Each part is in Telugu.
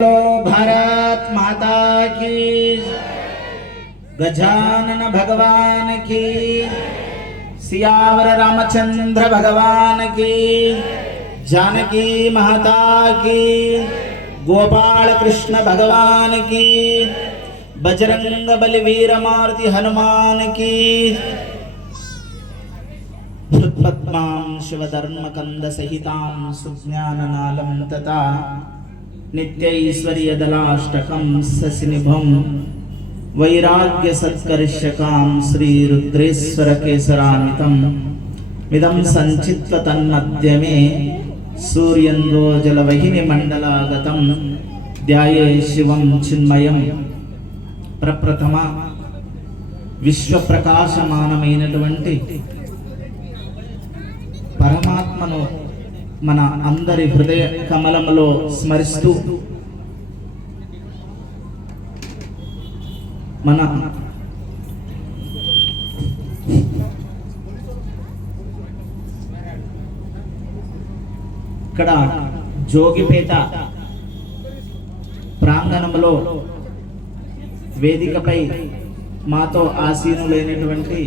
बोलो, भारत माता की गजानन भगवान की सियावर रामचंद्र भगवान की जानकी माता की गोपाल कृष्ण भगवान की बजरंग बलवीर मारुति हनुमान की हृत्पद्मां शिवधर्मकन्दसहितां सुज्ञाननालं तथा నిత్యైశ్వర్యదలాష్టకం ససినిభం వైరాగ్య సత్కర్షకాం శ్రీ రుద్రేశ్వర కేసరామితం విధం సంచిత్వ తన్మధ్యమే సూర్యందోజలవహిని మండలాగతం ధ్యాయే శివం చిన్మయం ప్రప్రథమ విశ్వప్రకాశమానమైనటువంటి పరమాత్మను మన అందరి హృదయ కమలములో స్మరిస్తూ మన ఇక్కడ జోగిపేట ప్రాంగణంలో వేదికపై మాతో ఆసీనులైనటువంటి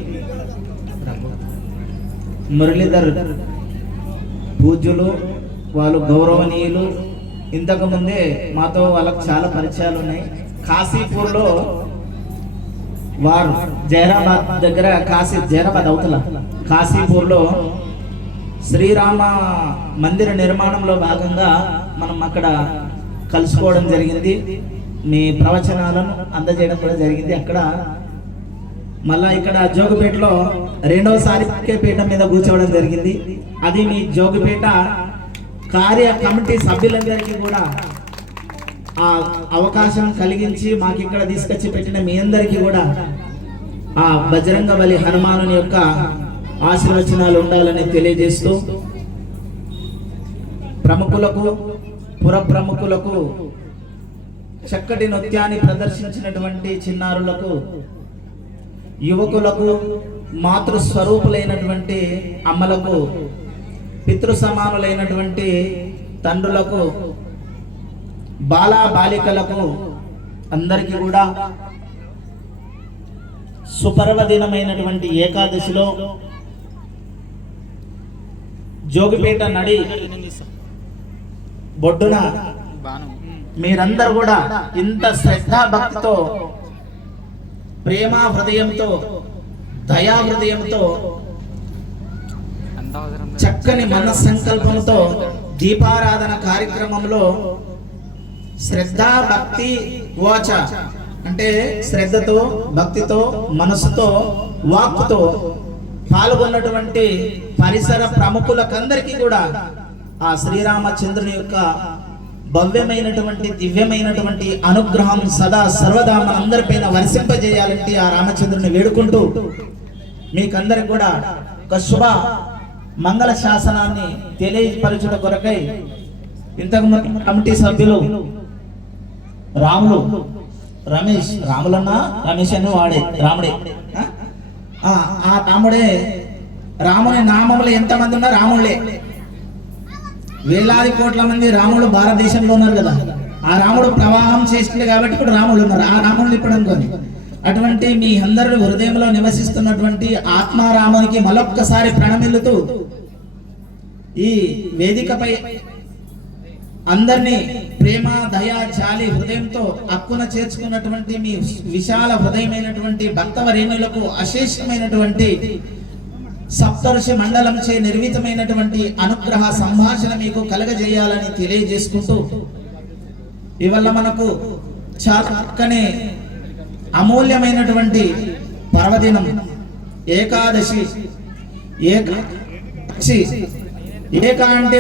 మురళీధర్ పూజ్యులు వాళ్ళు గౌరవనీయులు. ఇంతకుముందే మాతో వాళ్ళకు చాలా పరిచయాలు ఉన్నాయి. కాశీపూర్లో వారు జైరాబాద్ దగ్గర కాశీ జైరాబాద్ అవతల కాశీపూర్లో శ్రీరామ మందిర నిర్మాణంలో భాగంగా మనం అక్కడ కలుసుకోవడం జరిగింది. మీ ప్రవచనాలను అందజేయడం కూడా జరిగింది. అక్కడ మళ్ళా ఇక్కడ జోగుపేటలో రెండవసారి పీఠం మీద కూర్చోవడం జరిగింది. అది మీ జోగుపేట కార్య కమిటీ సభ్యులందరికీ కూడా ఆ అవకాశం కలిగించి మాకు ఇక్కడ తీసుకొచ్చి పెట్టిన మీ అందరికీ కూడా ఆ బజరంగ బలి హనుమానుని యొక్క ఆశీర్వచనాలు ఉండాలని తెలియజేస్తూ ప్రముఖులకు పుర ప్రముఖులకు చక్కటి నృత్యాన్ని ప్రదర్శించినటువంటి చిన్నారులకు యువకులకు మాతృస్వరూపులైనటువంటి అమ్మలకు పితృ సమానులైనటువంటి తండ్రులకు బాలా బాలికలకు అందరికీ కూడా సుపర్వదినమైనటువంటి ఏకాదశిలో జోగిపేట నడి బొడ్డున మీరందరూ కూడా ఇంత శ్రద్ధా భక్తితో ప్రేమ హృదయంతో దయా హృదయంతో చక్కని మన సంకల్పంతో దీపారాధన కార్యక్రమంలో శ్రద్ధ భక్తి వాచ అంటే శ్రద్ధతో భక్తితో మనసుతో వాక్కుతో పాల్గొన్నటువంటి పరిసర ప్రముఖులకందరికీ కూడా ఆ శ్రీరామచంద్రుని యొక్క భవ్యమైనటువంటి దివ్యమైనటువంటి అనుగ్రహం సదా సర్వదా మనందరిపైన వర్షింపజేయాలంటే ఆ రామచంద్రుని వేడుకుంటూ మీకందరికి కూడా ఒక శుభ మంగళ శాసనాన్ని తెలియపరచుట కొరకై ఇంతకు ముందు కమిటీ సభ్యులు రాములు రమేష్ రాములన్నా రమేష్ అని వాడే రాముడే ఆ? ఆ, ఆ రాముడే రాముని నామములు ఎంతమంది ఉన్నా రాముళ్ళే వేలాది కోట్ల మంది రాముడు భారతదేశంలో ఉన్నారు కదా. ఆ రాముడు ప్రవాహం చేసింది కాబట్టి ఇప్పుడు రాముడు ఉన్నారు. ఆ రాముడు ఇప్పుడు అనుకోని అటువంటి మీ అందరి హృదయంలో నివసిస్తున్నటువంటి ఆత్మారామునికి మరొక్కసారి ప్రణమిల్లుతూ ఈ వేదికపై అందరినీ ప్రేమ దయ చాలి హృదయంతో అక్కున చేర్చుకున్నటువంటి మీ విశాల హృదయమైనటువంటి భక్తవరేణులకు అశేషమైనటువంటి సప్తర్షి మండలంచే నిర్మితమైనటువంటి అనుగ్రహ సంభాషణ మీకు కలగజేయాలని తెలియజేసుకుంటూ ఇవల్ల మనకు చక్కనే అమూల్యమైనటువంటి పర్వదినం ఏకాదశి ఏక ఏక అంటే